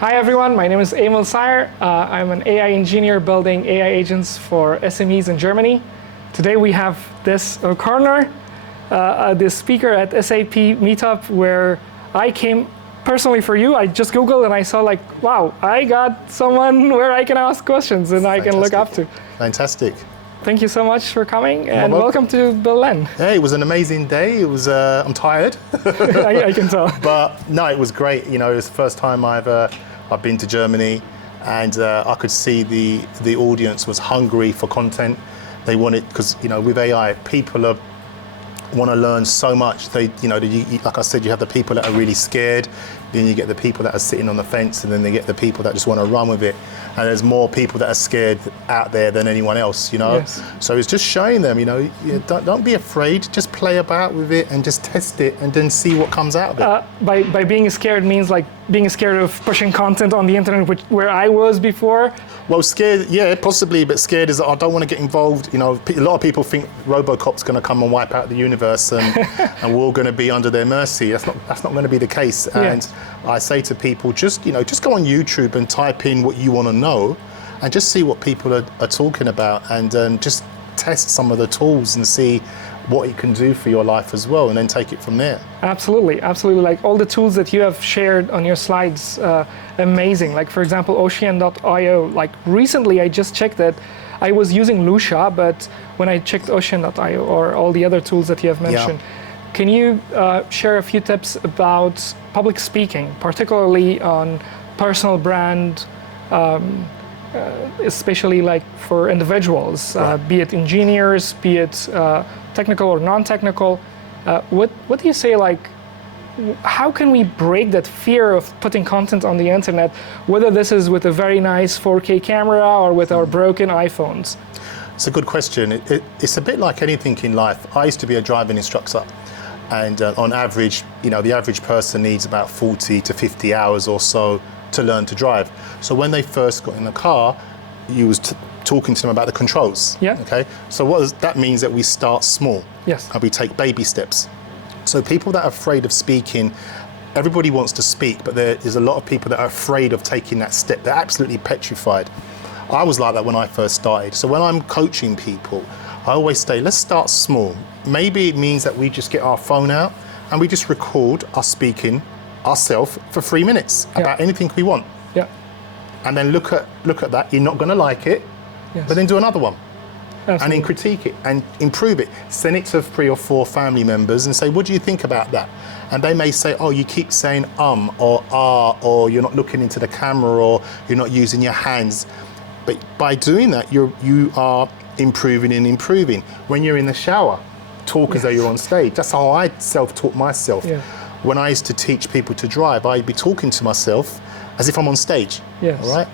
Hi everyone, my name is Aemal Sayer. I'm an AI engineer building AI agents for SMEs in Germany. Today we have this corner, this speaker at SAP Meetup, where I came personally for you. I just Googled and I saw like, wow, I got someone where I can ask questions and I can look up to. Fantastic. Thank you so much for coming and welcome to Berlin. Hey, it was an amazing day. It was, I'm tired. I can tell. But no, it was great. You know, it was the first time I've been to Germany, and I could see the audience was hungry for content. They wanted, because you know, with AI, people want to learn so much. They, you know, like I said, you have the people that are really scared, then you get the people that are sitting on the fence, and then they get the people that just want to run with it. And there's more people that are scared out there than anyone else, you know. Yes. So it's just showing them, you know, don't be afraid. Just play about with it and just test it, and then see what comes out of it. By being scared means like being scared of pushing content on the internet, where I was before. Well, scared, yeah, possibly, but scared is that I don't want to get involved. You know, a lot of people think RoboCop's going to come and wipe out the universe, and and we're all going to be under their mercy. That's not going to be the case. And I say to people, just go on YouTube and type in what you want to know, and just see what people are talking about, and just test some of the tools and see what it can do for your life as well, and then take it from there. Absolutely, absolutely. Like all the tools that you have shared on your slides, amazing. Like for example, Ocean.io. Like recently I just checked that I was using Lucia, but when I checked Ocean.io or all the other tools that you have mentioned, can you share a few tips about public speaking, particularly on personal brand, especially like for individuals, be it engineers, be it technical or non-technical? What do you say, like, how can we break that fear of putting content on the internet, whether this is with a very nice 4K camera or with our broken iPhones? It's a good question. It's a bit like anything in life. I used to be a driving instructor, and on average, you know, the average person needs about 40 to 50 hours or so to learn to drive. So when they first got in the car, you was talking to them about the controls. Yeah. Okay. So that means that we start small. Yes. And we take baby steps. So people that are afraid of speaking, everybody wants to speak, but there is a lot of people that are afraid of taking that step. They're absolutely petrified. I was like that when I first started. So when I'm coaching people, I always say, let's start small. Maybe it means that we just get our phone out and we just record us speaking ourselves for 3 minutes about anything we want. Yeah. And then look at that. You're not going to like it, but then do another one. Absolutely. And then critique it and improve it. Send it to 3 or 4 family members and say, what do you think about that? And they may say, oh, you keep saying or ah, or you're not looking into the camera, or you're not using your hands. But by doing that, you are improving and improving. When you're in the shower, talk as though you're on stage. That's how I self-taught myself. Yeah. When I used to teach people to drive, I'd be talking to myself as if I'm on stage. Yes. All right?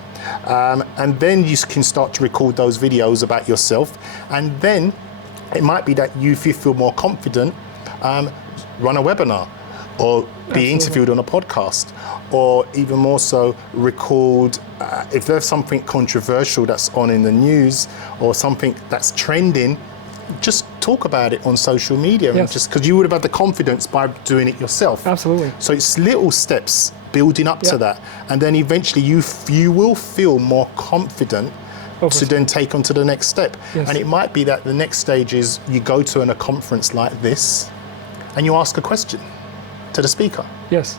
And then you can start to record those videos about yourself. And then it might be that if you feel more confident, run a webinar, or be interviewed on a podcast, or even more so, record if there's something controversial that's on in the news or something that's trending, just talk about it on social media. And just because you would have had the confidence by doing it yourself. Absolutely. So it's little steps building up to that, and then eventually you will feel more confident to then take on to the next step. Yes. And it might be that the next stage is you go to a conference like this and you ask a question to the speaker. Yes.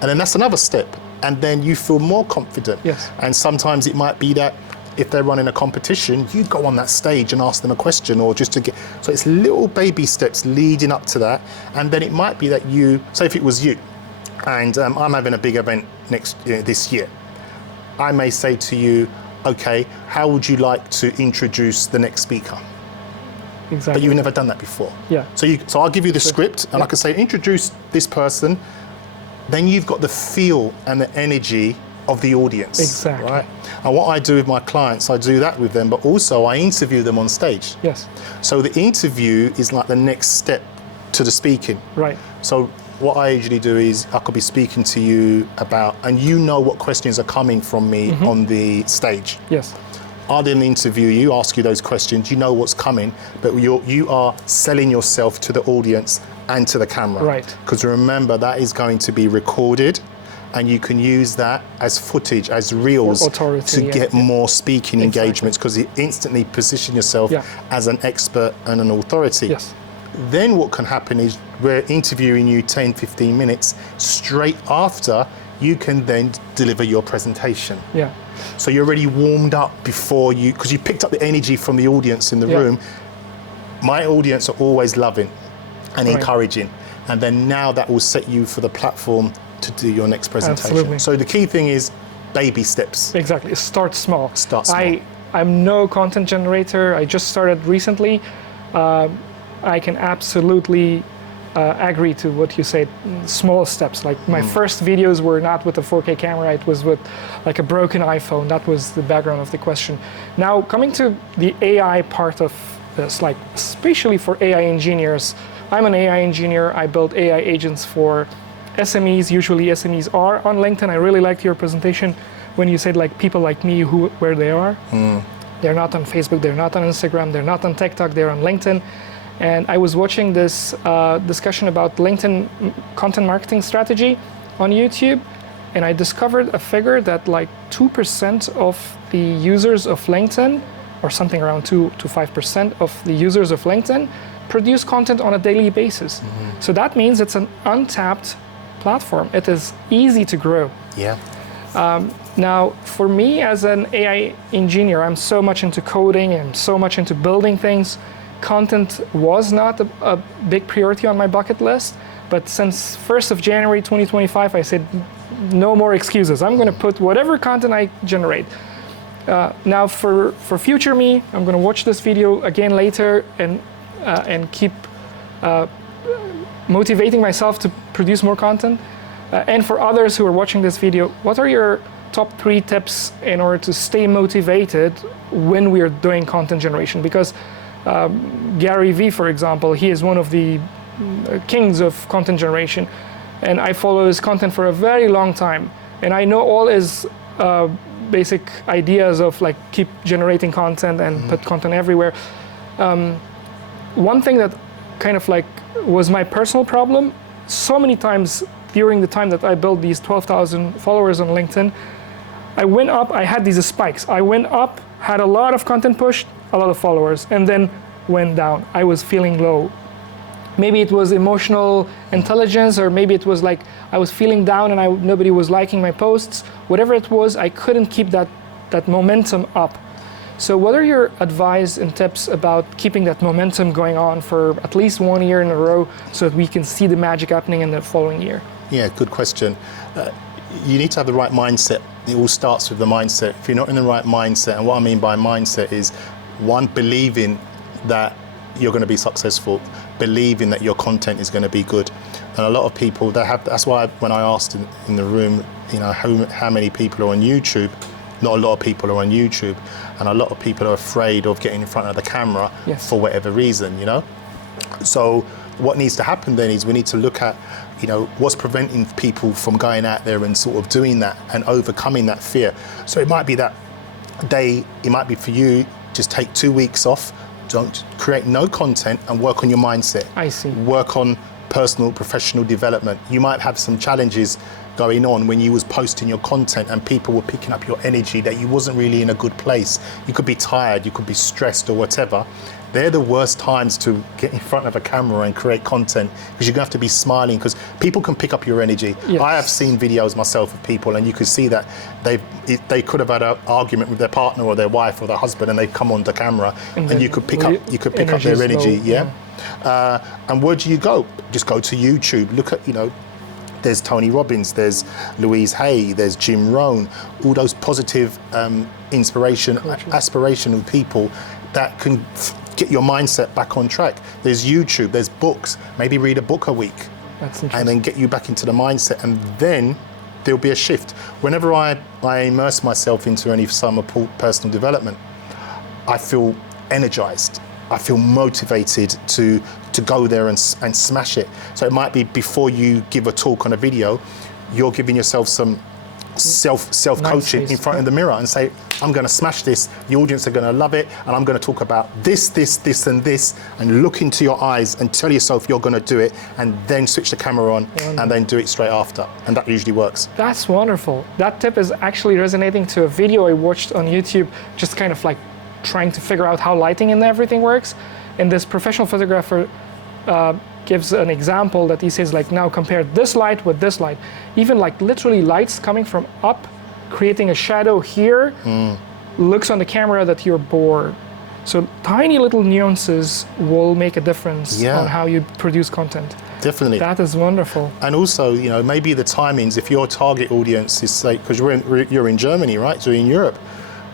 And then that's another step, and then you feel more confident. Yes. And sometimes it might be that if they're running a competition, you go on that stage and ask them a question, or just to get, so it's little baby steps leading up to that. And then it might be that say if it was you, and I'm having a big event this year, I may say to you, okay, how would you like to introduce the next speaker? Exactly. But you've never done that before. Yeah. So I'll give you the script, and I can say, introduce this person. Then you've got the feel and the energy of the audience. Exactly. Right? And what I do with my clients, I do that with them, but also I interview them on stage. Yes. So the interview is like the next step to the speaking. Right. So what I usually do is I could be speaking to you about, and you know what questions are coming from me on the stage. Yes. I'll then interview you, ask you those questions, you know what's coming, but you are selling yourself to the audience and to the camera. Right. Because remember, that is going to be recorded, and you can use that as footage, as reels, authority, to get more speaking engagements, because you instantly position yourself as an expert and an authority. Yes. Then what can happen is we're interviewing you 10, 15 minutes. Straight after, you can then deliver your presentation. Yeah. So you're already warmed up before you, because you picked up the energy from the audience in the room. My audience are always loving and encouraging. And then now that will set you for the platform to do your next presentation. Absolutely. So the key thing is baby steps. Exactly. Start small. Start small. I'm no content generator. I just started recently. I can absolutely agree to what you said. Small steps. Like my first videos were not with a 4K camera. It was with like a broken iPhone. That was the background of the question. Now coming to the AI part of this, like especially for AI engineers. I'm an AI engineer. I build AI agents for SMEs. Usually SMEs are on LinkedIn. I really liked your presentation when you said like people like me where they are. They're not on Facebook. They're not on Instagram. They're not on TikTok. They're on LinkedIn. And I was watching this discussion about LinkedIn content marketing strategy on YouTube, and I discovered a figure that like 2% of the users of LinkedIn, or something around 2 to 5% of the users of LinkedIn, produce content on a daily basis. So that means it's an untapped platform. It is easy to grow. Yeah. Now, for me as an AI engineer, I'm so much into coding and so much into building things. Content was not a big priority on my bucket list, but since 1st of January 2025, I said, no more excuses. I'm going to put whatever content I generate. Now for future me, I'm going to watch this video again later and keep motivating myself to produce more content. And for others who are watching this video, what are your top 3 tips in order to stay motivated when we are doing content generation? Because Gary Vee, for example, he is one of the kings of content generation, and I follow his content for a very long time, and I know all his basic ideas of like keep generating content and put content everywhere. One thing that kind of like was my personal problem, so many times during the time that I built these 12,000 followers on LinkedIn, I went up, I had these spikes. I went up, had a lot of content pushed, a lot of followers, and then went down. I was feeling low. Maybe it was emotional intelligence, or maybe it was like I was feeling down and nobody was liking my posts. Whatever it was, I couldn't keep that momentum up. So what are your advice and tips about keeping that momentum going on for at least 1 year in a row so that we can see the magic happening in the following year? Yeah, good question. You need to have the right mindset. It all starts with the mindset. If you're not in the right mindset, and what I mean by mindset is, one, believing that you're going to be successful, believing that your content is going to be good. And a lot of people, that's why when I asked in the room, you know, how many people are on YouTube, not a lot of people are on YouTube, and a lot of people are afraid of getting in front of the camera for whatever reason, you know. So what needs to happen then is we need to look at, you know, what's preventing people from going out there and sort of doing that and overcoming that fear. So it might be that it might be for you, just take 2 weeks off, don't create no content and work on your mindset. I see. Work on personal, professional development. You might have some challenges going on when you was posting your content and people were picking up your energy that you wasn't really in a good place. You could be tired, you could be stressed or whatever. They're the worst times to get in front of a camera and create content, because you're going to have to be smiling, because people can pick up your energy. Yes. I have seen videos myself of people, and you could see that they could have had an argument with their partner or their wife or their husband, and they've come on the camera, and you could pick up their energy. And where do you go? Just go to YouTube. Look at, you know, there's Tony Robbins, there's Louise Hay, there's Jim Rohn, all those positive aspirational people that can get your mindset back on track. There's YouTube, there's books, maybe read a book a week. That's interesting. And then get you back into the mindset, and then there'll be a shift. Whenever I immerse myself into any summer personal development, I feel energized. I feel motivated to go there and smash it. So it might be before you give a talk on a video, you're giving yourself some self-coaching Nice. in front of the mirror and say, I'm going to smash this, the audience are going to love it, and I'm going to talk about this, and this, and look into your eyes and tell yourself you're going to do it, and then switch the camera on and then do it straight after. And that usually works. That's wonderful. That tip is actually resonating to a video I watched on YouTube, just kind of like trying to figure out how lighting and everything works. And this professional photographer gives an example that he says, like, now compare this light with this light. Even like literally lights coming from up, creating a shadow here, looks on the camera that you're bored. So tiny little nuances will make a difference on how you produce content. Definitely. That is wonderful. And also, you know, maybe the timings, if your target audience is, say, because you're in Germany, right? So you're in Europe,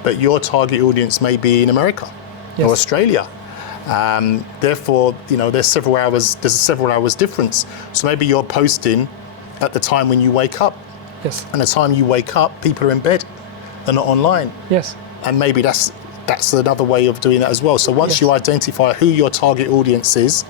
but your target audience may be in America or Australia. Therefore, you know, there's a several hours difference. So maybe you're posting at the time when you wake up. Yes. And the time you wake up, people are in bed, they're not online. Yes. And maybe that's another way of doing that as well. So once you identify who your target audience is,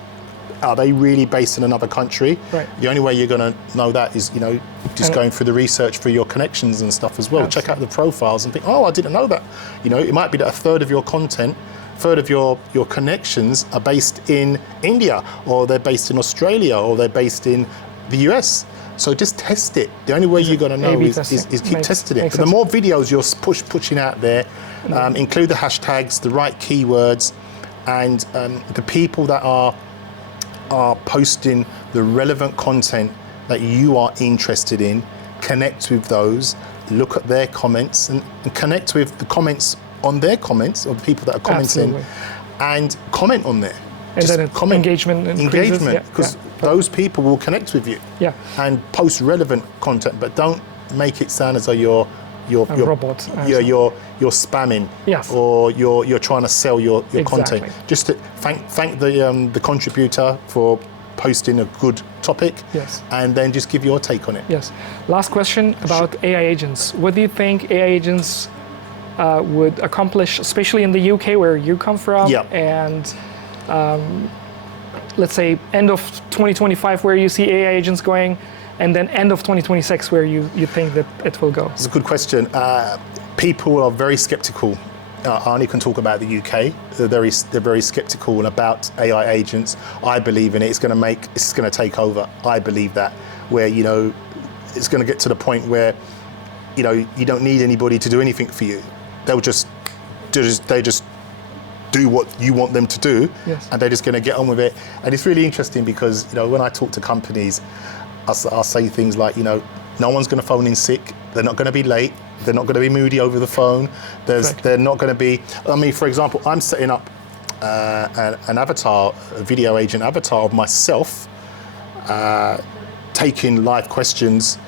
are they really based in another country? Right. The only way you're going to know that is, you know, just going through the research for your connections and stuff as well. Absolutely. Check out the profiles and think, oh, I didn't know that. You know, it might be that a third of your content, third of your connections are based in India, or they're based in Australia, or they're based in the US. So just test it. The only way you're going to know is keep testing it. But the more videos you're pushing out there, include the hashtags, the right keywords, and the people that are posting the relevant content that you are interested in, connect with those, look at their comments, and connect with the comments on their comments, or the people that are commenting, and comment on there. And then engagement, because those people will connect with you and post relevant content, but don't make it sound as though you're robot. You're spamming, or you're trying to sell your content. Just to thank the contributor for posting a good topic, and then just give your take on it. Yes. Last question about AI agents. What do you think AI agents would accomplish, especially in the UK where you come from, and let's say end of 2025 where you see AI agents going, and then end of 2026 where you think that it will go? It's a good question. People are very skeptical. I only can talk about the UK. They're very skeptical about AI agents. I believe in it. It's going to take over. I believe that, where, you know, it's going to get to the point where, you know, you don't need anybody to do anything for you. They just do what you want them to do, and they're just going to get on with it. And it's really interesting because, you know, when I talk to companies, I'll say things like, you know, no one's going to phone in sick. They're not going to be late. They're not going to be moody over the phone. They're not going to be. I mean, for example, I'm setting up an avatar, a video agent avatar of myself, taking live questions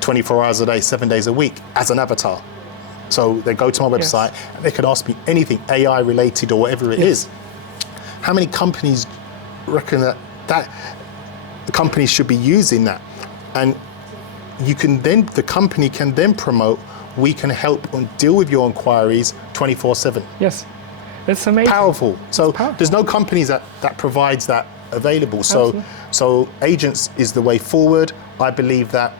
24 hours a day, 7 days a week as an avatar. So they go to my website and they can ask me anything AI related or whatever it is. How many companies reckon that the companies should be using that? And the company can then promote, we can help and deal with your inquiries 24/7. Yes, it's amazing. Powerful. So there's no companies that provides that available. So agents is the way forward. I believe that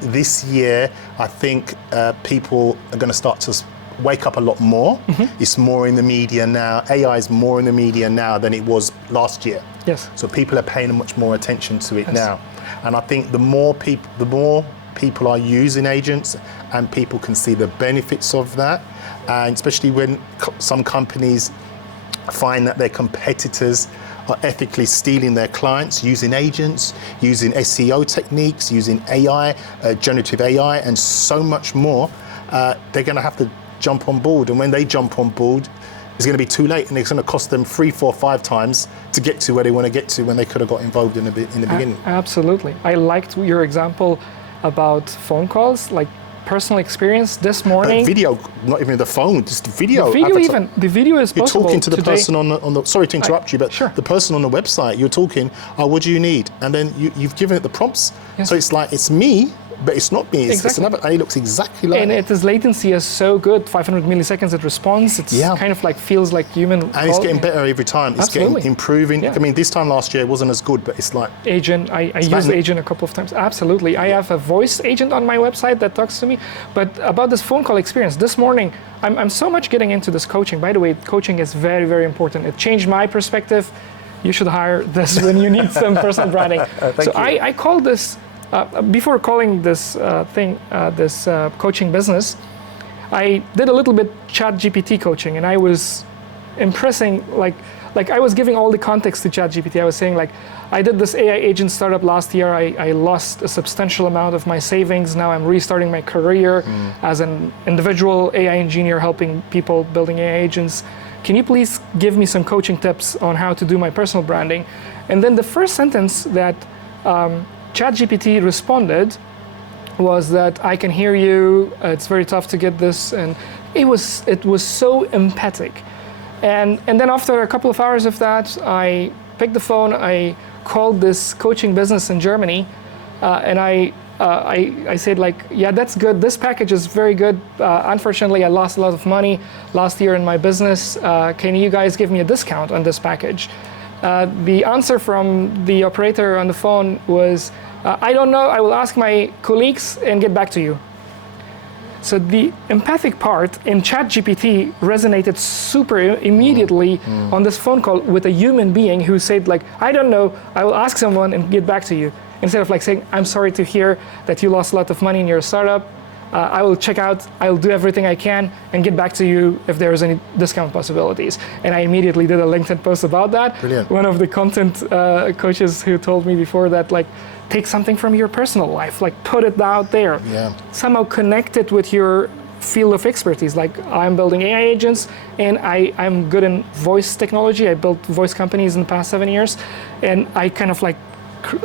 this year, I think people are going to start to wake up a lot more. It's more in the media now. AI is more in the media now than it was last year. Yes. So people are paying much more attention to it now. And I think the more people are using agents, and people can see the benefits of that, and especially when some companies find that their competitors are ethically stealing their clients using agents, using SEO techniques, using AI, generative AI, and so much more, they're going to have to jump on board. And when they jump on board, it's going to be too late, and it's going to cost them 3, 4, 5 times to get to where they want to get to when they could have got involved in the beginning. Absolutely. I liked your example about phone calls, like personal experience this morning. Video, not even the phone, just video. The video is you're possible. You're talking to the today. person on the. Sorry to interrupt you, but the person on the website, you're talking. Oh, what do you need? And then you've given it the prompts. So it's like it's me but it's not me. It's another. It looks exactly like. And its latency is so good. 500 milliseconds it responds. It's kind of like feels like human. And it's getting better every time. It's getting improving. I mean, this time last year it wasn't as good, but it's like agent. I used agent a couple of times. Absolutely. I have a voice agent on my website that talks to me. But about this phone call experience, this morning I'm so much getting into this coaching. By the way, coaching is very, very important. It changed my perspective. You should hire this when you need some personal branding. So I called this. Before calling this coaching business, I did a little bit ChatGPT coaching, and I was impressing, like I was giving all the context to ChatGPT. I was saying, like, I did this AI agent startup last year. I lost a substantial amount of my savings. Now I'm restarting my career as an individual AI engineer helping people building AI agents. Can you please give me some coaching tips on how to do my personal branding? And then the first sentence that ChatGPT responded was that I can hear you. It's very tough to get this, and it was so empathic. And then after a couple of hours of that, I picked the phone. I called this coaching business in Germany, and I said, like, yeah, that's good. This package is very good. Unfortunately, I lost a lot of money last year in my business. Can you guys give me a discount on this package? The answer from the operator on the phone was, I don't know, I will ask my colleagues and get back to you. So the empathic part in ChatGPT resonated super immediately on this phone call with a human being who said, like, I don't know, I will ask someone and get back to you. Instead of like saying, I'm sorry to hear that you lost a lot of money in your startup. I will check out, I'll do everything I can and get back to you if there's any discount possibilities. And I immediately did a LinkedIn post about that. Brilliant. One of the content coaches who told me before that, like, take something from your personal life, like put it out there. Yeah. Somehow connect it with your field of expertise. Like, I'm building AI agents and I'm good in voice technology. I built voice companies in the past 7 years. And I kind of like,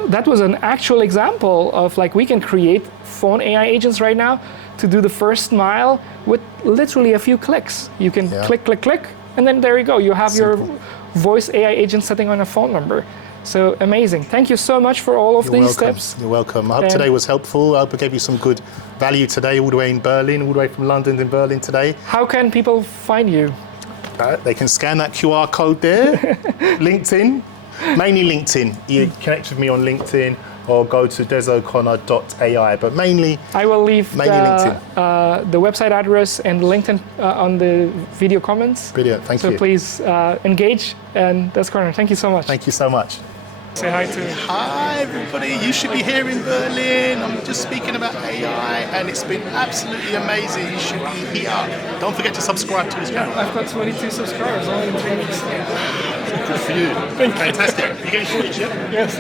that was an actual example of, like, we can create phone AI agents right now to do the first mile with literally a few clicks. You can click, click, click, and then there you go. You have your voice AI agent setting on a phone number. So amazing. Thank you so much for all of these tips. You're welcome. I hope today was helpful. I hope I gave you some good value today, all the way in Berlin, all the way from London to Berlin today. How can people find you? They can scan that QR code there. LinkedIn. Mainly LinkedIn. You connect with me on LinkedIn or go to desoconnor.ai, but mainly I will leave LinkedIn. The website address and LinkedIn on the video comments. Brilliant, thank you. So please engage, and that's Connor. Thank you so much. Thank you so much. Say hi to me. Hi everybody, you should be here in Berlin. I'm just speaking about AI and it's been absolutely amazing. You should be here. Don't forget to subscribe to this channel. I've got 22 subscribers only in 3 weeks. Good for you. Fantastic. You getting footage, yeah? Yes.